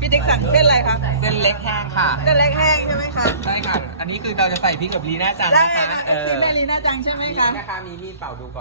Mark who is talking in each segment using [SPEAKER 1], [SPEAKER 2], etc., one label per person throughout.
[SPEAKER 1] พี่ติ๊กสั่งเส้นอะไรคะ
[SPEAKER 2] เส้นเล็กแห้งค่ะ
[SPEAKER 1] เส้นเล็กแห้งใช่ไหมคะ
[SPEAKER 2] ใช่ค่ะ อันนี้คือเราจะใส่พริกกับลีน่าจัง
[SPEAKER 1] ได้
[SPEAKER 2] นะคะ
[SPEAKER 1] ค่ะทีมแม่ลีน่าจังใช่ไหม
[SPEAKER 2] มี
[SPEAKER 1] คะ
[SPEAKER 2] นะคะมีมีดเป่าดูก่อน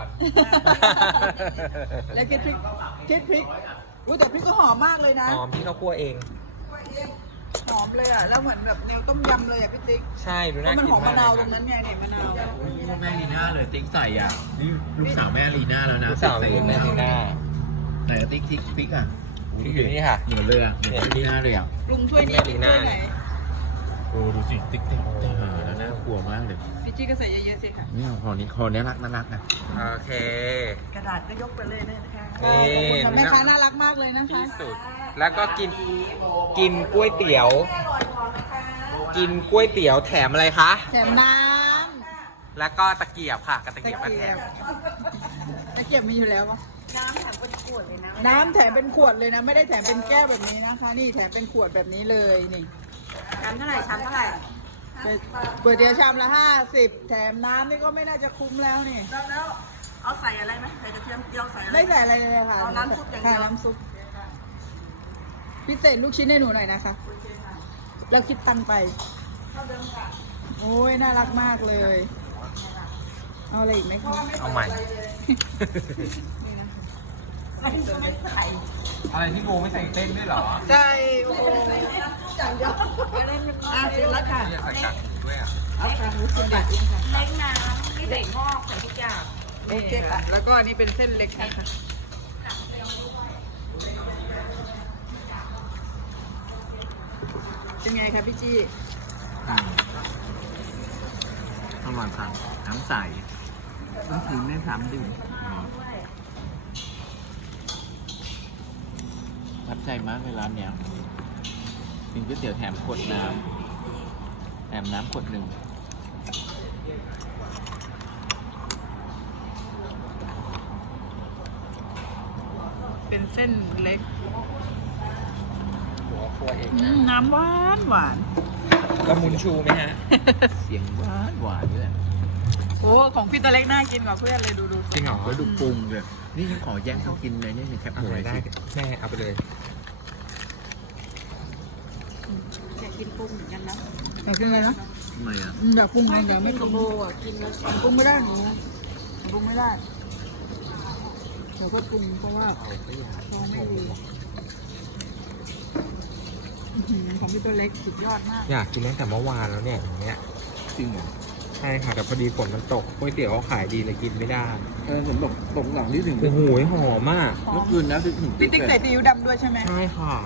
[SPEAKER 1] แล้วคิดพริกอุ้ยแต่พริกก็หอมมากเลยนะ
[SPEAKER 2] หอมพี่เขาคั่วเอง
[SPEAKER 1] หอมเลยอ่ะแล้วเหมือนแบบแนวต้มยำเลยอ่ะพี่ติ๊ก
[SPEAKER 2] ใช่ดู
[SPEAKER 1] เพ
[SPEAKER 2] น่า
[SPEAKER 1] ราะมัน
[SPEAKER 2] กิ
[SPEAKER 1] ห
[SPEAKER 2] น
[SPEAKER 1] อม
[SPEAKER 2] มาม
[SPEAKER 1] ะ
[SPEAKER 2] ก
[SPEAKER 1] นาว
[SPEAKER 2] เล
[SPEAKER 1] ต
[SPEAKER 2] ย
[SPEAKER 1] รงนั้นไงเนี่ยมะนาว
[SPEAKER 3] แม่ลีน่าเลยติ๊กใส่อ่ะนี่ลูกสาวแม่ลีน่าแล้วนะ
[SPEAKER 2] ลูกสาวเป็นแม่ลีน่า
[SPEAKER 3] ไหนติ๊กพริกอ่ะ
[SPEAKER 2] พริกอยู่นี่ค่ะ
[SPEAKER 3] เหมือนเลยอ่ะเหมือนลีน่าเลยอ่ะ
[SPEAKER 1] ปรุงถ้วยนี้
[SPEAKER 2] แม่ลีน่า
[SPEAKER 1] ถ้วยไหน
[SPEAKER 3] โอ้ดูสิติ๊กจะหาแล้วน่ากลัวมากเลย
[SPEAKER 1] พี่จี้ก็ใส่เยอะๆสิค่ะ
[SPEAKER 3] นี่คอนี้คอนี้น่ารักนะ
[SPEAKER 2] โอเค
[SPEAKER 1] กระดาษก็ยกไปเลยนะคะ
[SPEAKER 2] นี่
[SPEAKER 1] ขอบคุณค่ะแม่ค้าน่ารักมากเลยนะคะ
[SPEAKER 2] ที่สุด แล้วก็กินก๋วยเตี๋ยว กินก๋วยเตี๋ยวแถมอะไรคะ
[SPEAKER 1] แถมน้
[SPEAKER 2] แล้วก็ตะเกียบค่ะกับตะ
[SPEAKER 1] ำ
[SPEAKER 2] เกียบมาแถม
[SPEAKER 1] ตะเกียบมีอยู่แล้วปะน้ำแถมเป็นขวดเลยนะน้ำแถมเป็นขวดเลยนะไม่ได้แถมเป็นแก้วแบบนี้นะคะ นี่แถมเป็นขวดแบบนี้เลยนี่
[SPEAKER 4] ชามเท่าไหร่ชามเท่าไหร่
[SPEAKER 1] ก๋วยเตี๋ยวชามละ50แถมน้ำนี่ก็ไม่น่าจะคุ้มแล้วนี่
[SPEAKER 4] แล้วเอาใส่อะไรไหมใส่กระเทียมเจียวใส่อะไร
[SPEAKER 1] ไม่ใส่อะไรเลยค่ะ
[SPEAKER 4] เอาน้ำซุปอย่างเดียว
[SPEAKER 1] ค่ะน้ำซุปพิเศษลูกชิ้นให้หนูหน่อยนะคะ แล้วคิดตังค์ไป โอ้ยน่ารักมากเลย เอาอะไรอีกไหมคะ
[SPEAKER 2] เอาใหม่ อะไรที่โบไม่ใส่เต้นด้วยเหรอ
[SPEAKER 1] ใช่โอ้โหจังยอดเสร็จแล้วค่ะ
[SPEAKER 2] อยากใส่กัดด้วยอ่ะ
[SPEAKER 1] เอาค่ะหมูสิบบาทเองค่ะ
[SPEAKER 4] เล็กน้ำนี่ใส่งอกใส่ทุกอย่าง
[SPEAKER 1] โอเคค่ะ แล้วก็อันนี้เป็นเส้นเล็กค่ะ เป็นไงคะพี่จี้
[SPEAKER 3] อร่อยค่ะน้ำใสต้องถึงแม่ถามดื่มทับใจมากเลยร้านเนี้ยกินก๋วยเตี๋ยวแถมขวดน้ำแถมน้ำขวดหนึ่ง
[SPEAKER 1] เป็นเส้นเล็ก
[SPEAKER 2] หัวครัวเอง
[SPEAKER 1] น้ำหวานหวาน
[SPEAKER 2] ละมุนชูไหมฮะ
[SPEAKER 3] เสียงหวานด้วย
[SPEAKER 1] โอ้ของพี่ตัวเล็กน่ากินกว่าเพื่อนเลยดู
[SPEAKER 2] จริงเหรอ
[SPEAKER 3] แล้วดูปรุงเลยนี่ฉันขอแย่งเขากินเลยเนี่ยแคปห
[SPEAKER 2] เอา
[SPEAKER 3] มู
[SPEAKER 2] ไป
[SPEAKER 3] เลย
[SPEAKER 2] ได้
[SPEAKER 3] สิ
[SPEAKER 2] แม่เอาไปเลย
[SPEAKER 4] อยากกินปรุงเหมือนกันนะ
[SPEAKER 1] อยากกินอะไรนะ
[SPEAKER 3] ทำไมอ่ะ
[SPEAKER 1] อยากปรุงอะไรเดี๋ยวไม่ปรุง
[SPEAKER 4] โบอ่ะกินแล้ว
[SPEAKER 1] ปรุงไม่ได้หนูปรุงไม่ได้เดี๋ยวก็ปรุงเพราะว่าท้องไม่ดีของพี่ตัวเล็กสุดยอดมาก
[SPEAKER 2] อยากกินตั้งแต่เมื่อวานแล้วเนี่ยอย่างเงี้ย
[SPEAKER 3] จริงเหรอ
[SPEAKER 2] ใช่ค่ะแต่พอดีฝนมันตกก๋วยเตี๋ยวเขาขายดีเลยกินไม่ได้
[SPEAKER 3] ผมบอกตกหลังที่ถึง
[SPEAKER 2] โอ้โหหอมมาก
[SPEAKER 3] เมื่อคืนนะถึง
[SPEAKER 1] พี่ติ๊กใส่ซีอิ๊วดำด้วยใช่ไหม
[SPEAKER 2] ใช่ค่ะ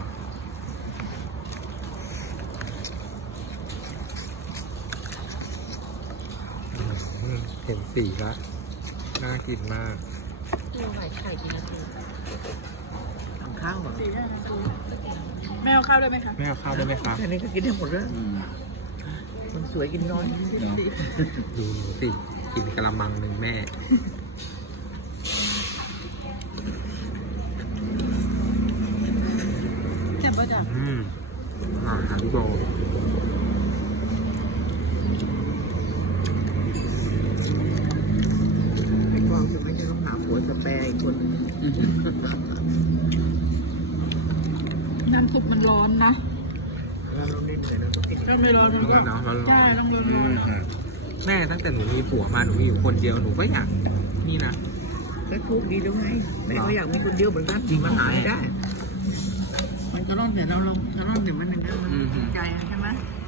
[SPEAKER 2] เห็นสีแล้วน่ากินมาก
[SPEAKER 4] ดูไข่ไข่กินนาที
[SPEAKER 3] ทำข้าวเหรอ
[SPEAKER 1] แม่เอาข้าวด้วยไหมคะ
[SPEAKER 2] ไม่เอาข้าวได้ไหมครับ
[SPEAKER 4] แค่นี้ก็กินได้หมดแล้ว
[SPEAKER 3] มันสวยกินน้อย
[SPEAKER 2] ดูหนูสิกินกะละมังหนึ่งแม่
[SPEAKER 1] เจ็บปะจ๊ะ
[SPEAKER 2] ค่ะพี่โบ
[SPEAKER 4] ไอ้กวางจะไม่ใช่ต้องหาหัวสเปรย์อีกคน
[SPEAKER 1] น้ำซุปมันร้อนนะ
[SPEAKER 4] แล้วเราเน้นเลยนะก็กิน
[SPEAKER 1] ก็ไม่ร้อนมันก็
[SPEAKER 2] ร้อนร้อน
[SPEAKER 1] ใช่ต้องร้อน
[SPEAKER 2] แม่ตั้งแต่หนูมีผัวมาหนูมีอยู่คนเดียวหนูก็อยากนี่นะ
[SPEAKER 4] ก็ทุกดีแล้วไงแม่ก็อยากมีคนเดียวเหมือนกันจริงมันหาไม่ได้ มันก็ร้อนเดี๋ยวเราร้อนเดี๋ยวมันอย่างนั้นมันจริงใจใช่ไหม